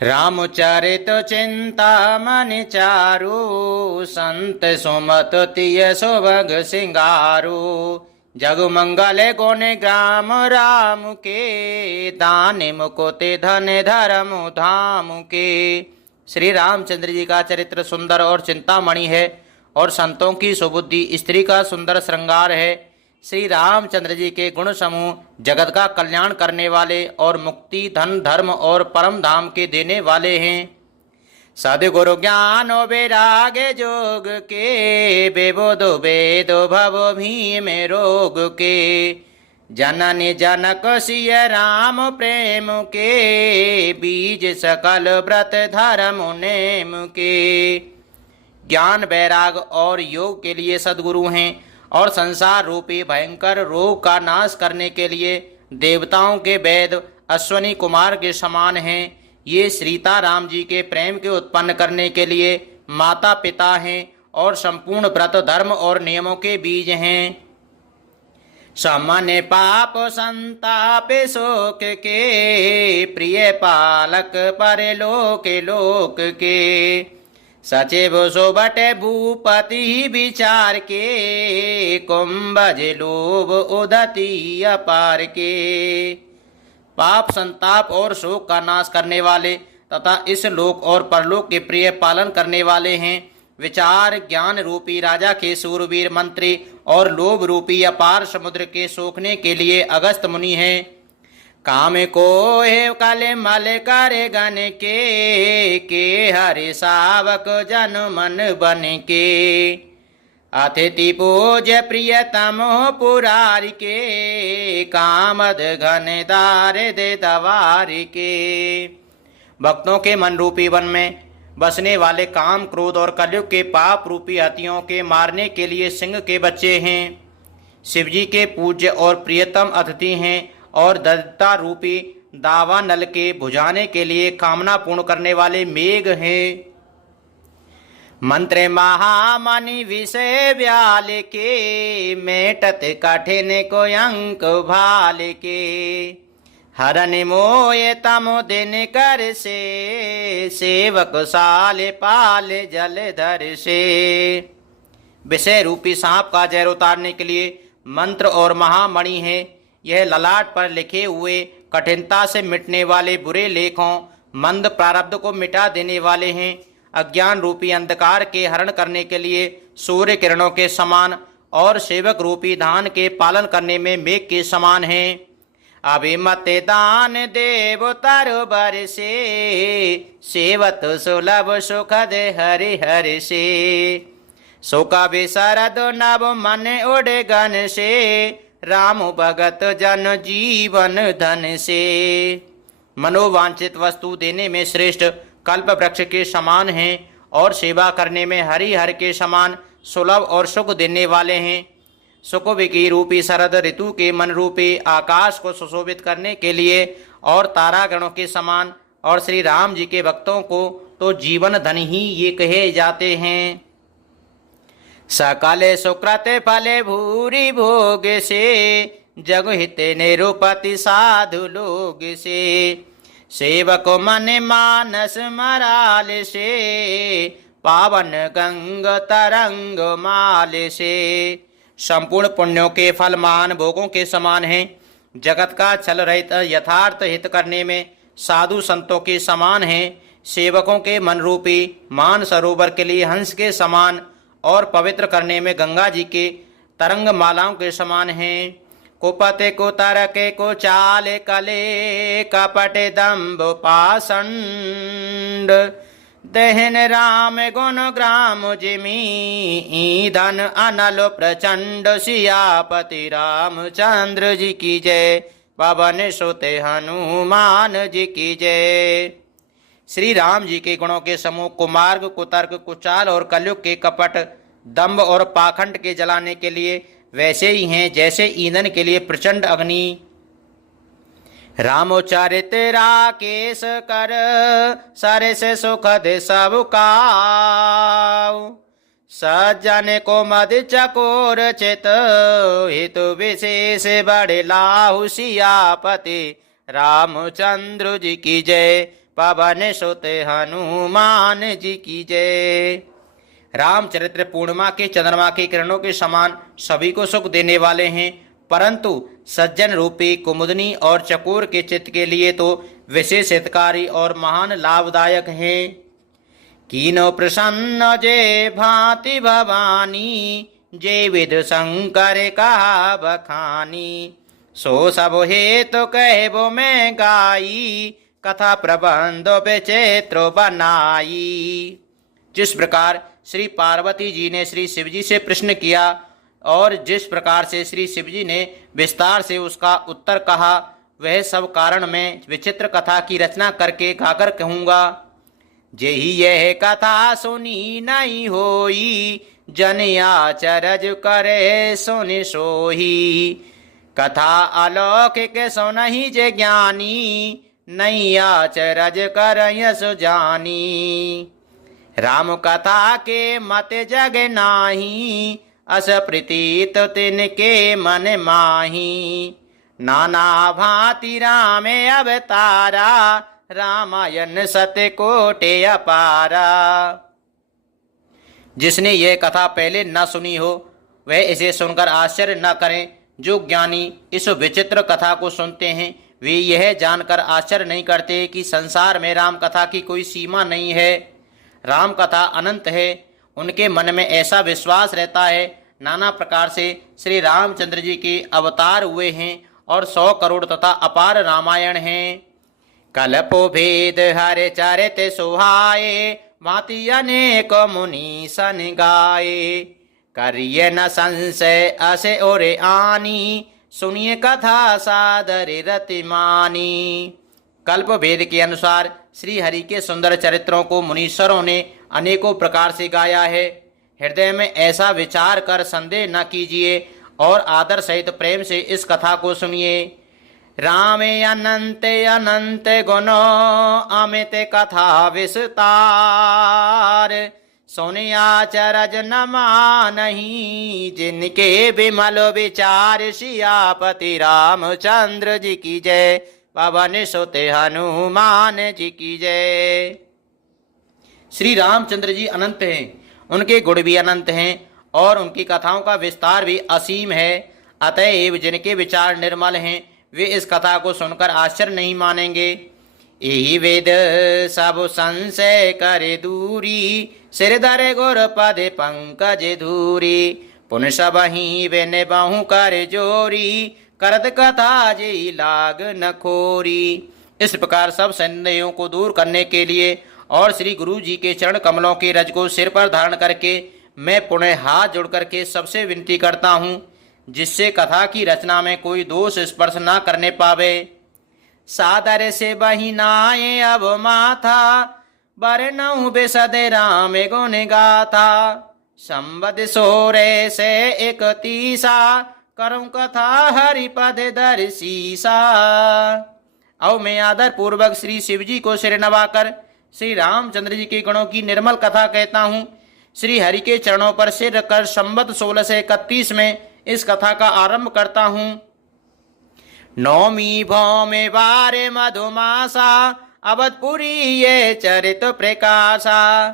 रामचरित चिंतामणि चारु, संत सुमत तिय सुभग सिंगारू। जग मंगल गुण ग्राम राम के, दान मुकुति धन धर्म धाम के। श्री रामचंद्र जी का चरित्र सुंदर और चिंतामणि है और संतों की सुबुद्धि स्त्री का सुंदर श्रृंगार है। श्री रामचंद्र जी के गुण समूह जगत का कल्याण करने वाले और मुक्ति धन धर्म और परम धाम के देने वाले हैं। सदगुरु ज्ञान वैराग जोग के, बेबोधो वेद भव भीम रोग के। जननी जनक सिय राम प्रेम के, बीज सकल व्रत धर्म नेम के। ज्ञान वैराग और योग के लिए सदगुरु हैं और संसार रूपी भयंकर रोग का नाश करने के लिए देवताओं के वेद अश्वनी कुमार के समान हैं। ये सीता राम जी के प्रेम के उत्पन्न करने के लिए माता पिता हैं और संपूर्ण व्रत धर्म और नियमों के बीज हैं। समन पाप संताप शोक के, प्रिय पालक पर लोक लोक के। सचिव सोबट भूपति विचार के, कुंभज लोभ उदती अपार के। पाप संताप और शोक का नाश करने वाले तथा इस लोक और परलोक के प्रिय पालन करने वाले हैं। विचार ज्ञान रूपी राजा के सूरवीर मंत्री और लोभ रूपी अपार समुद्र के सोखने के लिए अगस्त मुनि हैं। काम को है काले मल करे गण के हरि सावक जन मन बन के। अतिथि पूज्य प्रियतम पुरारी के, कामद घन दार दे दवारी के। भक्तों के मन रूपी वन में बसने वाले काम क्रोध और कलयुग के पाप रूपी हथियों के मारने के लिए सिंह के बच्चे हैं। शिवजी के पूज्य और प्रियतम अतिथि हैं और दत्ता रूपी दावा नल के बुझाने के लिए कामना पूर्ण करने वाले मेघ हैं। मंत्र महामणि विषय व्याल के, मेटत कठिन को अंक भाल के। हरन मोय तम दिन कर से, सेवक साल पाल जल धर से। विषय रूपी सांप का जहर उतारने के लिए मंत्र और महामणि है। यह ललाट पर लिखे हुए कठिनता से मिटने वाले बुरे लेखों मंद प्रारब्ध को मिटा देने वाले हैं। अज्ञान रूपी अंधकार के हरण करने के लिए सूर्य किरणों के समान और सेवक रूपी धान के पालन करने में मेघ के समान हैं। अभिमत दान देव तरबर से, सेवत सुलभ सुखद हरि हरि से। शोका विशरद नव मन उड़ गन से, राम भगत जन जीवन धन से। मनोवांछित वस्तु देने में श्रेष्ठ कल्प वृक्ष के समान हैं और सेवा करने में हरिहर के समान सुलभ और सुख देने वाले हैं। सुख विकी रूपी शरद ऋतु के मन रूपी आकाश को सुशोभित करने के लिए और तारागणों के समान और श्री राम जी के भक्तों को तो जीवन धन ही ये कहे जाते हैं। सकले सुकृत फले भूरी भोग से, जग हित निरुपति साधु लोग से। सेवक मन मानस मराल से, पावन गंग तरंग माल से। संपूर्ण पुण्यों के फल मान भोगों के समान हैं। जगत का छल रहित यथार्थ हित करने में साधु संतों के समान हैं। सेवकों के मन रूपी मान सरोवर के लिए हंस के समान और पवित्र करने में गंगा जी के तरंग मालाओं के समान हैं। कुपते को तरके को चाले कले, कपट दम्भ पाषंड। दहन राम गुण ग्राम जिमी, ईंधन अनल प्रचंड। सियापति रामचंद्र जी की जय, पवन सुत हनुमान जी की जय। श्री राम जी के गुणों के समूह कुमार्ग कुतर्क कुचाल और कलयुग के कपट दंभ और पाखंड के जलाने के लिए वैसे ही हैं जैसे ईंधन के लिए प्रचंड अग्नि। रामचरित राकेश कर, सरस सुखद सब काऊ। सज्जन को मद चकोर चित, हित विशेष बड़े लाहु। सियापति रामचंद्र जी की जय, पवन सुत हनुमान जी की जय। रामचरित्र पूर्णिमा के चंद्रमा की किरणों के समान सभी को सुख देने वाले हैं, परंतु सज्जन रूपी कुमुदनी और चकोर के चित्त के लिए तो विशेष हितकारी और महान लाभदायक हैं। कीनो प्रसन्न जे भांति भवानी, जे विध शंकर कहा बखानी। सो सब हेतु कहबो मैं गाई, कथा प्रबंध विचित्र बनाई। जिस प्रकार श्री पार्वती जी ने श्री शिव जी से प्रश्न किया और जिस प्रकार से श्री शिव जी ने विस्तार से उसका उत्तर कहा, वह सब कारण मैं विचित्र कथा की रचना करके गाकर कहूँगा। जेहि यह कथा सुनी नहीं होई, जन आचरज करे सुनि सोही। कथा अलौकिक सुनहि जे ज्ञानी, नहीं आचरज कर यस जानी। राम कथा के मत जग नाही, अस प्रीतित तिनके मन माही। नाना भांति राम अवतारा, रामायण सत्य कोटि अपारा। जिसने यह कथा पहले न सुनी हो वह इसे सुनकर आश्चर्य न करें। जो ज्ञानी इस विचित्र कथा को सुनते हैं वे यह जानकर आश्चर्य नहीं करते कि संसार में राम कथा की कोई सीमा नहीं है। राम कथा अनंत है। उनके मन में ऐसा विश्वास रहता है नाना प्रकार से श्री रामचंद्र जी के अवतार हुए हैं और 100 करोड़ तथा अपार रामायण हैं। कल्पो भेद हरे चरित सुहाए, भांति अनेक मुनि सन गाए। करिए न संशय असे ओरे आनी, सुनिए कथा सादर रति मानी। कल्प भेद के अनुसार श्री हरि के सुंदर चरित्रों को मुनीश्वरों ने अनेकों प्रकार से गाया है। हृदय में ऐसा विचार कर संदेह न कीजिए और आदर सहित प्रेम से इस कथा को सुनिए। रामे अनंत अनंत गुणो, अमित कथा विस्तार। सोनिया चरज न मानहि, जिनके विमल विचार। सियापति रामचंद्र जी की जय, पवन सुत हनुमान जी की जय। श्री रामचंद्र जी अनंत हैं, उनके गुण भी अनंत हैं और उनकी कथाओं का विस्तार भी असीम है। अतएव जिनके विचार निर्मल हैं वे इस कथा को सुनकर आश्चर्य नहीं मानेंगे। यही वेद सब संशय करे दूरी, सिर धरे गुर पद पंकज धूरी। पुन सबहि बिन बहु कर जोरी, करत कथा जे लाग न खोरी। इस प्रकार सब संदेहों को दूर करने के लिए और श्री गुरु जी के चरण कमलों के रज को सिर पर धारण करके मैं पुनः हाथ जोड़ करके सबसे विनती करता हूँ, जिससे कथा की रचना में कोई दोष स्पर्श न करने पावे। सादर से बहिनाए अब माथा, बरनऊ बेसद राम गुण गाथा। संबद सोरे से 31, करूं कथा हरिपद दर्शीसा। अब मैं आदर पूर्वक श्री शिव जी को सिर नवाकर श्री रामचंद्र जी के गुणों की निर्मल कथा कहता हूँ। श्री हरि के चरणों पर सिर रखकर संबत 1631 में इस कथा का आरंभ करता हूँ। नौमी भौमे बारे मधुमासा, अवधपुरी ये चरित प्रकाशा।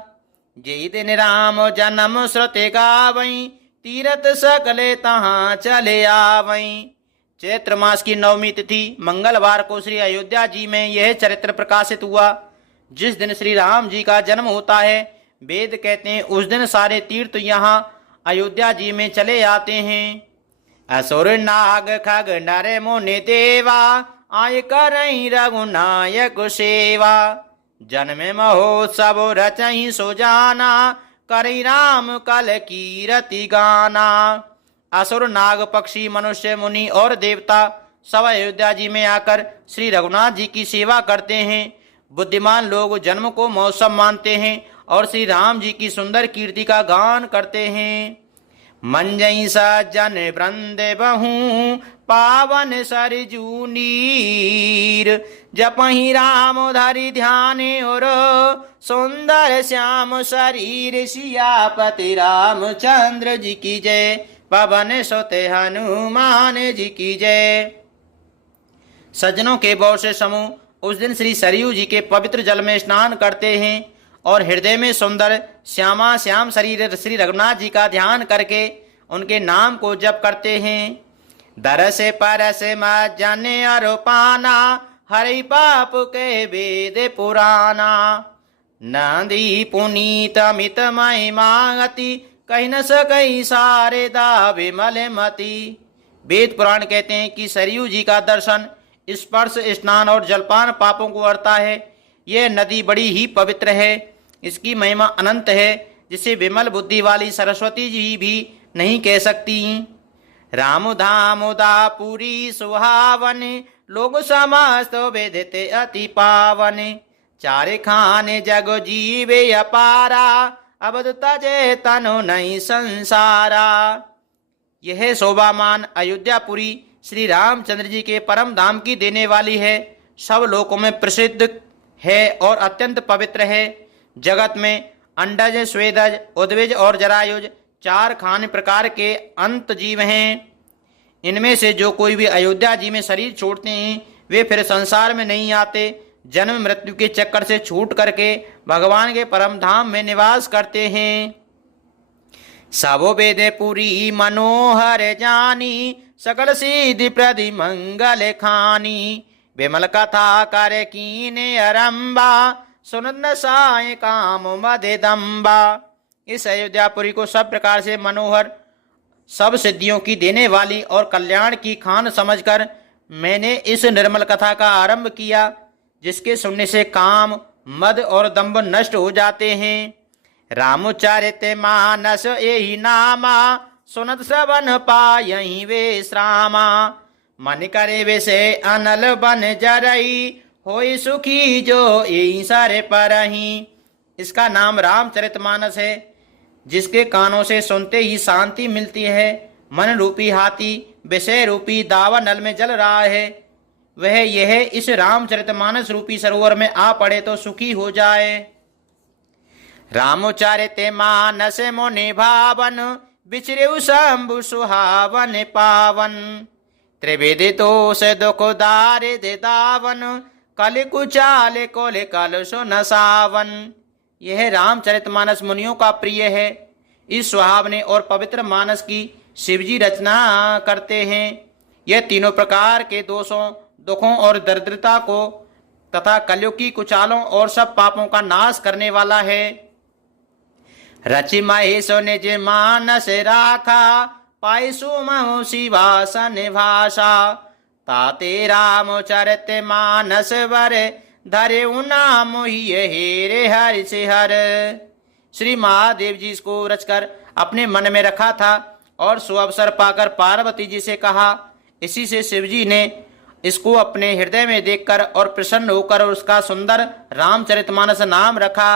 जे दिन राम जन्म श्रुति गावई, तीरथ सकले तहाँ चले आवई। चैत्र मास की नवमी तिथि मंगलवार को श्री अयोध्या जी में यह चरित्र प्रकाशित हुआ। जिस दिन श्री राम जी का जन्म होता है वेद कहते हैं उस दिन सारे तीर्थ यहाँ अयोध्या जी में चले आते हैं। असुर नाग खग नर मुनि देवा, आय करई रघुनायक सेवा। जन्म महोत्सव रचहि सुजाना, करई राम कल कीरति गाना। असुर नाग पक्षी मनुष्य मुनि और देवता सब अयोध्या जी में आकर श्री रघुनाथ जी की सेवा करते हैं। बुद्धिमान लोग जन्म को महोत्सव मानते हैं और श्री राम जी की सुंदर कीर्ति का गान करते हैं। मंजई सज्जन वृंद बहु, पावन सरजू नीर। जपहि राम धरि ध्यान और, सुंदर श्याम शरीर। सियापति रामचंद्र जी की जय, पवन सुत हनुमान जी की जय। सज्जनों के बहुत से समूह उस दिन श्री सरयू जी के पवित्र जल में स्नान करते हैं और हृदय में सुंदर श्यामा श्याम शरीर श्री रघुनाथ जी का ध्यान करके उनके नाम को जप करते हैं। दरस परस मज्जन अरूपाना हरि पाप के वेद पुराना नंदी पुनीत अमित महिमागति कही न सकई सारे दा विमल मति। वेद पुराण कहते हैं कि सरयू जी का दर्शन, स्पर्श, स्नान और जलपान पापों को हरता है। यह नदी बड़ी ही पवित्र है, इसकी महिमा अनंत है, जिसे विमल बुद्धि वाली सरस्वती जी भी नहीं कह सकती। राम धाम दापुरी सुहावन लोग समस्त वेदते अति पावन चारे खाने जग जीवे अपारा अबद तजे तनु नहीं संसारा। यह शोभामान अयोध्यापुरी श्री रामचंद्र जी के परम धाम की देने वाली है, सब लोकों में प्रसिद्ध है और अत्यंत पवित्र है। जगत में अंडज, स्वेदज, उद्विज और जरायुज 4 खान प्रकार के अंत जीव हैं। इनमें से जो कोई भी अयोध्या जी में शरीर छोड़ते हैं वे फिर संसार में नहीं आते, जन्म मृत्यु के चक्कर से छूट करके भगवान के परम धाम में निवास करते हैं। सबो वेदे पुरी मनोहर जानी सकल सिद्धि प्रदि मंगल खानी विमल कथा कर कीने अरंबा सुनत न साय काम मदे दम्बा। इस अयोध्यापुरी को सब प्रकार से मनोहर, सब सिद्धियों की देने वाली और कल्याण की खान समझकर मैंने इस निर्मल कथा का आरंभ किया, जिसके सुनने से काम, मद और दंभ नष्ट हो जाते हैं। रामचरित मानस यही नामा सुनत श्रवण पायहि विश्रामा मन करे विषय अनल बन जरई होई सुखी जो यही सारे परही। इसका नाम रामचरितमानस है, जिसके कानों से सुनते ही शांति मिलती है। मन रूपी हाथी विषय रूपी दावा नल में जल रहा है, वह यह इस रामचरितमानस रूपी सरोवर में आ पड़े तो सुखी हो जाए। रामचरित मानस मुनि भावन बिचरे शंभु सुहावन पावन त्रिवेदी तोष दुख दारिद दावन कल कुचाल कोल कल सुन सावन। यह रामचरितमानस मुनियों का प्रिय है। इस सुहावने और पवित्र मानस की शिवजी रचना करते हैं। यह तीनों प्रकार के दोषों, दुखों और दरिद्रता को तथा कलयुग की कुचालों और सब पापों का नाश करने वाला है। रचि महेशो निज मानस राखा पाई सुमहु शिवासन भाषा ताते रामचरित मानस वर धरे नाम ही हेरे हरि से हर। श्री महादेव जी इसको रचकर अपने मन में रखा था और सुअवसर पाकर पार्वती जी से कहा। इसी से शिवजी ने इसको अपने हृदय में देखकर और प्रसन्न होकर उसका सुंदर रामचरितमानस नाम रखा।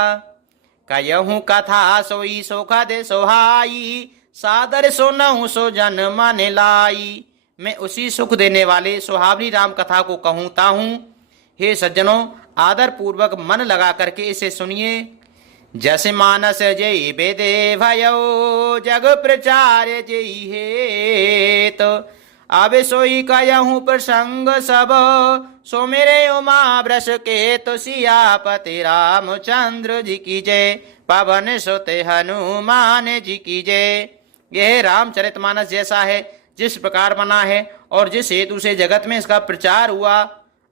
कयहूँ कथा सोई सोखद सोहाई सादर सुनहु सो जन मन लाई। मैं उसी सुख देने वाले सुहावनी राम कथा को कहूँ ताहूँ। हे सज्जनों, आदर पूर्वक मन लगा करके इसे सुनिए। जस मानस जय वेदे भयो जग प्रचार जय हेत आवे सोई कयहूँ प्रसंग सब सो मेरे उमा वृष के तो सियापति रामचंद्र जी की जय पवन सुते हनुमान जी की जय। यह रामचरितमानस जैसा है जिस प्रकार बना है और जिस हेतु से जगत में इसका प्रचार हुआ,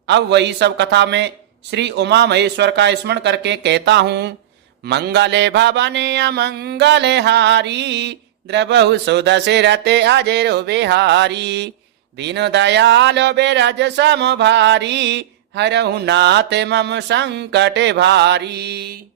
अब वही सब कथा में श्री उमा महेश्वर का स्मरण करके कहता हूँ। मंगले भवने अमंगले हारी द्रबहु सुदशरथ अजर बिहारी दीन दयाल बिरज सम भारी हरहु नाथ मम संकट भारी।